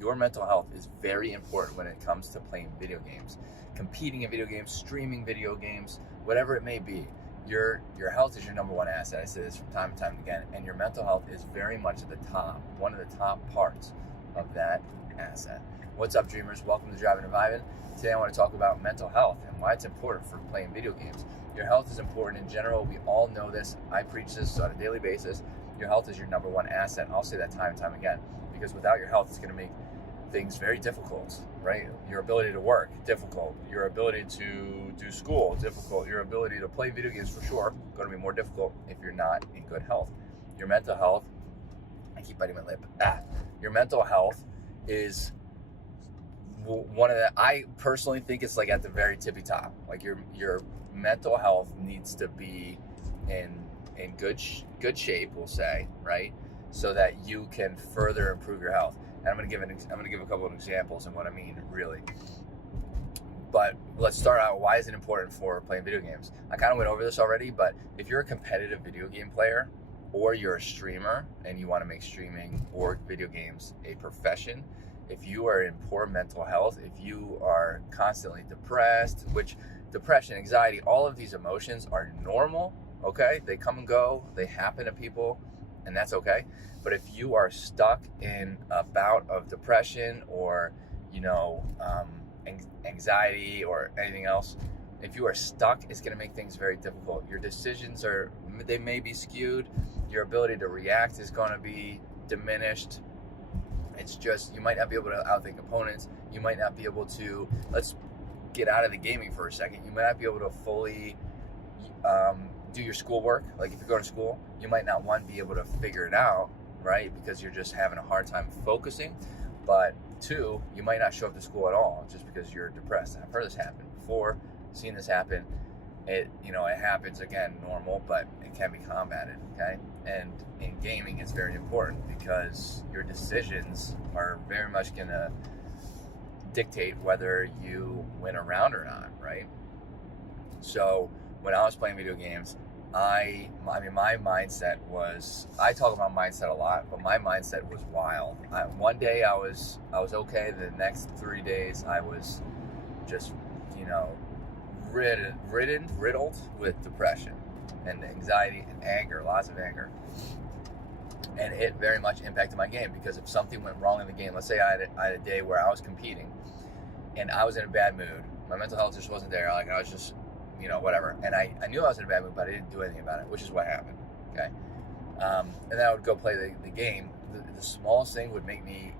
your mental health is very important when it comes to playing video games, competing in video games, streaming video games, whatever it may be. Your health is your number one asset. I say this from time and time again, and your mental health is very much at the top, one of the top parts of that asset. What's up, dreamers? Welcome to Driving and Vibing. Today I want to talk about mental health and why it's important for playing video games. Your health is important in general. We all know this. I preach this on a daily basis. Your health is your number one asset. I'll say that time and time again, because without your health, it's going to make things very difficult, right? Your ability to work, difficult. Your ability to do school, difficult. Your ability to play video games, for sure, going to be more difficult if you're not in good health. Your mental health, I keep biting my lip. Your mental health is one of the, I personally think it's like at the very tippy top. Like your mental health needs to be in good shape, we'll say, right? So that you can further improve your health. And I'm gonna give a couple of examples and what I mean, really. But let's start out. Why is it important for playing video games? I kind of went over this already, but if you're a competitive video game player or you're a streamer and you want to make streaming or video games a profession, if you are in poor mental health, if you are constantly depressed, which depression, anxiety, all of these emotions are normal, okay? They come and go, they happen to people, and that's okay. But if you are stuck in a bout of depression or, anxiety or anything else, if you are stuck, it's going to make things very difficult. Your decisions they may be skewed. Your ability to react is going to be diminished. It's just, you might not be able to outthink opponents. You might not be able to, let's get out of the gaming for a second. You might not be able to fully do your schoolwork. Like if you're going to school, you might not be able to figure it out, right? Because you're just having a hard time focusing. But two, you might not show up to school at all just because you're depressed. I've heard this happen before, seen this happen. It happens, again, normal, but it can be combated, okay? And in gaming, it's very important because your decisions are very much gonna dictate whether you win a round or not, right? So when I was playing video games, my mindset was, I talk about mindset a lot, but my mindset was wild. One day I was okay. The next 3 days I was just, riddled with depression and anxiety and anger, lots of anger. And it very much impacted my game, because if something went wrong in the game, let's say I had a day where I was competing and I was in a bad mood, my mental health just wasn't there. Like I was just, whatever. And I knew I was in a bad mood, but I didn't do anything about it, which is what happened, okay? And then I would go play the game. The smallest thing would make me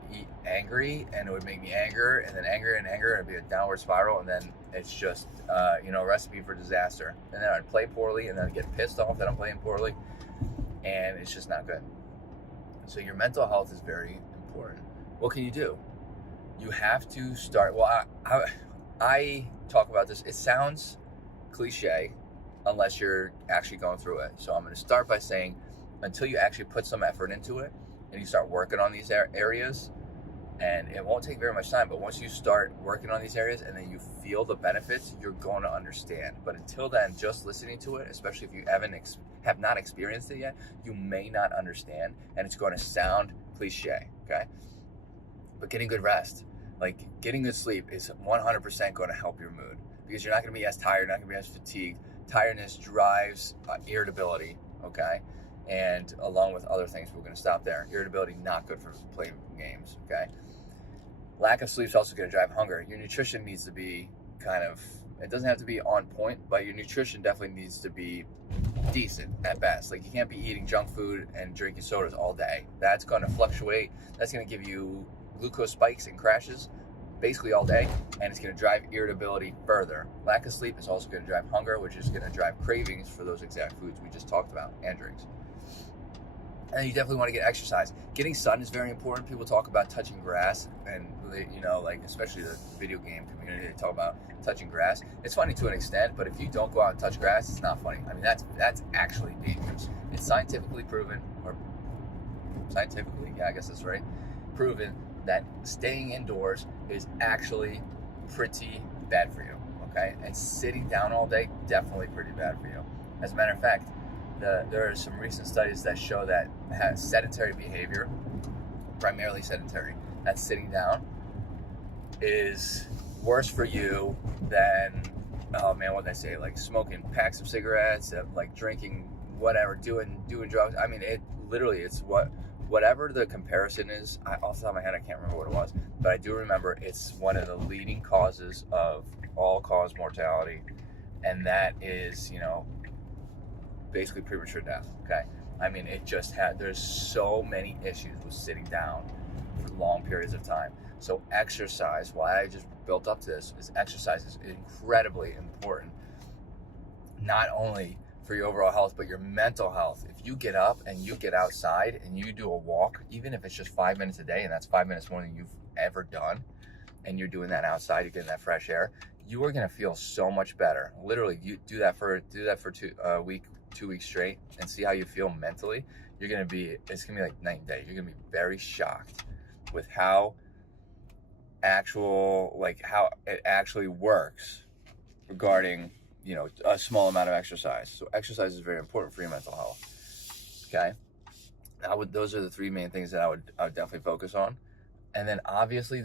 angry, and it would make me anger, and then anger and anger, and it'd be a downward spiral, and then it's just, a recipe for disaster. And then I'd play poorly, and then I'd get pissed off that I'm playing poorly, and it's just not good. So your mental health is very important. What can you do? You have to start, well, I talk about this, it sounds cliche unless you're actually going through it. So I'm going to start by saying, until you actually put some effort into it and you start working on these areas, and it won't take very much time, but once you start working on these areas and then you feel the benefits, you're going to understand. But until then, just listening to it, especially if you have not experienced it yet, you may not understand, and it's going to sound cliche, okay? But getting good rest, like getting good sleep, is 100% going to help your mood, because you're not going to be as tired, not going to be as fatigued. Tiredness drives irritability, okay? And along with other things, we're going to stop there. Irritability, not good for playing games, okay? Lack of sleep is also going to drive hunger. Your nutrition needs to be it doesn't have to be on point, but your nutrition definitely needs to be decent at best. Like you can't be eating junk food and drinking sodas all day. That's going to fluctuate. That's going to give you glucose spikes and crashes basically all day, and it's going to drive irritability further. Lack of sleep is also going to drive hunger, which is going to drive cravings for those exact foods we just talked about, and drinks. And you definitely want to get exercise. Getting sun is very important. People talk about touching grass, and especially the video game community, they talk about touching grass. It's funny to an extent, but if you don't go out and touch grass, it's not funny. I mean, that's actually dangerous. It's scientifically proven, I guess that's right, proven that staying indoors is actually pretty bad for you, okay? And sitting down all day, definitely pretty bad for you. As a matter of fact, there are some recent studies that show that sedentary behavior, primarily sedentary, at sitting down is worse for you than, oh man, what did I say? Like smoking packs of cigarettes, like drinking whatever, doing drugs. I mean, it literally, it's whatever the comparison is. Off the top of my head, I can't remember what it was, but I do remember it's one of the leading causes of all-cause mortality, and that is, basically premature death. Okay, I mean, there's so many issues with sitting down for long periods of time. So exercise, why I just built up to this, is exercise is incredibly important, not only for your overall health, but your mental health. If you get up and you get outside and you do a walk, even if it's just 5 minutes a day, and that's 5 minutes more than you've ever done, and you're doing that outside, you're getting that fresh air, you are gonna feel so much better. Literally, you do that for 2 weeks straight, and see how you feel mentally. It's gonna be like night and day. You're gonna be very shocked with how it actually works regarding, a small amount of exercise. So exercise is very important for your mental health. Okay, those are the three main things that I would definitely focus on. And then obviously,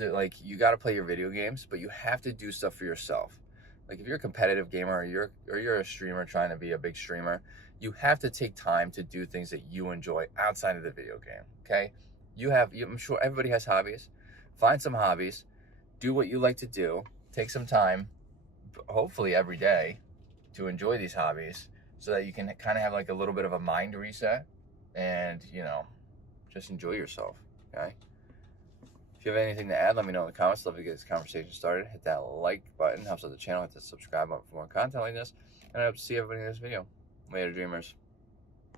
you got to play your video games, but you have to do stuff for yourself. Like if you're a competitive gamer, or you're a streamer trying to be a big streamer, you have to take time to do things that you enjoy outside of the video game. Okay, I'm sure everybody has hobbies. Find some hobbies, do what you like to do, take some time, hopefully every day, to enjoy these hobbies, so that you can kind of have like a little bit of a mind reset, and just enjoy yourself. Okay, if you have anything to add, let me know in the comments. Love to get this conversation started. Hit that like button, helps out the channel. Hit the subscribe button for more content like this, and I hope to see everybody in this video. Later, dreamers.